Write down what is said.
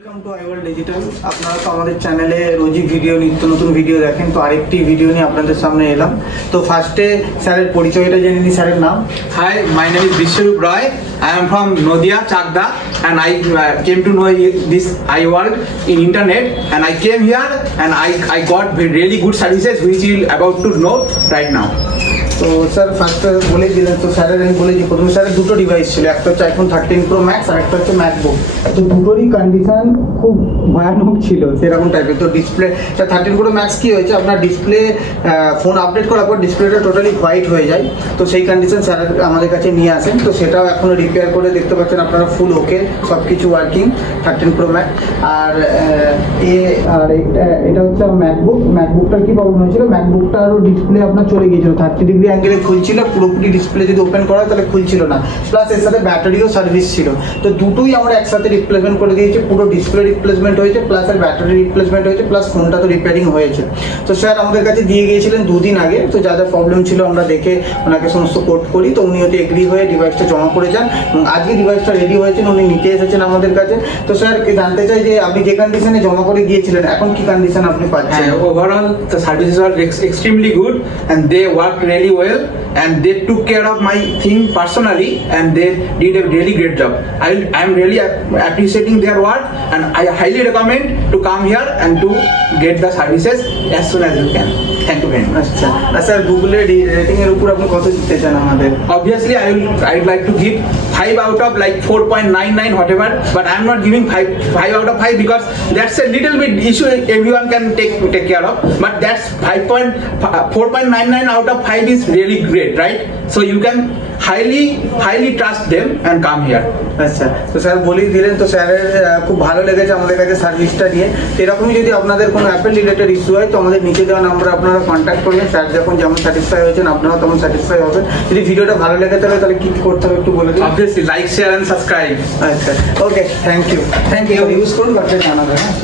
Welcome to আইওয়ার্ল্ড digital. আপনারা তো আমাদের চ্যানেলে রোজই ভিডিও নিত্য নতুন ভিডিও দেখেন, তো আরেকটি ভিডিও নিয়ে আপনাদের সামনে এলাম। তো ফার্স্টে স্যারের পরিচয়টা জেনে নিই, স্যারের নাম। Hi, my name is Vishwarup Roy. I am from Nodia, Chakda, and I came to know this iWorld in internet, and I came here and I got really good services which you are about to know right now. তো sir ফার্স্টে বলে দিলেন, তো স্যারের আমি বলেছি প্রথমে স্যারের দুটো ডিভাইস ছিল, একটা হচ্ছে আইফোন 13 Pro Max আর একটা হচ্ছে ম্যাকবুক। তো দুটোরই কন্ডিশন খুব ভয়ানক ছিল সেরকম টাইপের। তো ডিসপ্লে 13 Pro Max কি হয়েছে, আপনার ডিসপ্লে ফোন আপডেট করার পর ডিসপ্লেটা টোটালি হোয়াইট হয়ে যায়। তো সেই কন্ডিশন স্যার আমাদের কাছে নিয়ে আসেন, তো সেটাও এখনও রিপেয়ার করে দেখতে পাচ্ছেন আপনারা, ফুল ওকে, সব কিছু ওয়ার্কিং 13 Pro Max। আর এটা হচ্ছে ম্যাকবুকটার কি প্রবলেম হয়েছিল, ম্যাকবুকটারও ডিসপ্লে আপনার চলে গিয়েছিল, 30 ডিগ্রি অ্যাঙ্গেলে খুলছিল, পুরোপুরি ডিসপ্লে যদি ওপেন করা তাহলে খুলছিল না, প্লাস এর সাথে ব্যাটারিও সার্ভিস ছিল। তো দুটোই আমরা একসাথে রিপ্লেসমেন্ট করে দিয়েছি, পুরো ডিসপ্লে রিপ্লেসমেন্ট হয়েছে, প্লাস এর ব্যাটারি রিপ্লেসমেন্ট হয়েছে, প্লাস ফোনটা তো রিপেয়ারিং হয়েছে। তো স্যার আমাদের কাছে দিয়ে গিয়েছিলেন 2 দিন আগে। তো যা যা প্রবলেম ছিল আমরা দেখে ওনাকে সমস্ত কোড করি, তো উনি ওতে এগ্রি হয়ে ডিভাইসটা জমা করে যান এবং আজকে ডিভাইসটা রেডি হয়েছেন, উনি নিতে এসেছেন আমাদের কাছে। তো স্যার জানতে চাই যে আপনি যে কন্ডিশনে জমা করে গিয়েছিলেন এখন কি কন্ডিশন আপনি পাচ্ছেন? Overall, the services were extremely good and they worked really well and they took care of my thing personally and they did a really great job. I am really appreciating their work and I highly recommend to come here and to get the services as soon as you can. Thank you very much. আচ্ছা, আর sir গুগলের rating এর উপর আপনি কত দিতে চান আমাদের? Obviously, I would like to give 5 out of like 4.99 whatever, but I am not giving 5 out of 5 because that's a little bit issue everyone can take care of. But that's 4.99 out of 5 is really great, right? So you can highly trust them and come here. আচ্ছা, তো sir বলেই দিলেন, তো স্যারের খুব ভালো লেগেছে আমাদের কাছে সার্ভিসটা নিয়ে। তো এরকমই যদি আপনাদের কোনো অ্যাপেল রিলেটেড ইস্যু হয় তো আমাদের নিচে দেওয়া নাম্বার আপনারা কন্ট্যাক্ট করবেন। স্যার যখন যেমন স্যাটিসফাই হয়েছেন আপনারাও তেমন স্যাটিসফাই হবেন। যদি ভিডিওটা ভালো লেগে থাকে তাহলে কি করতে হবে একটু বলে দিন। Obviously, like, share and subscribe. আচ্ছা, ওকে, থ্যাংক ইউ ইউজ করুন, বাকি জানাবেন। হ্যাঁ।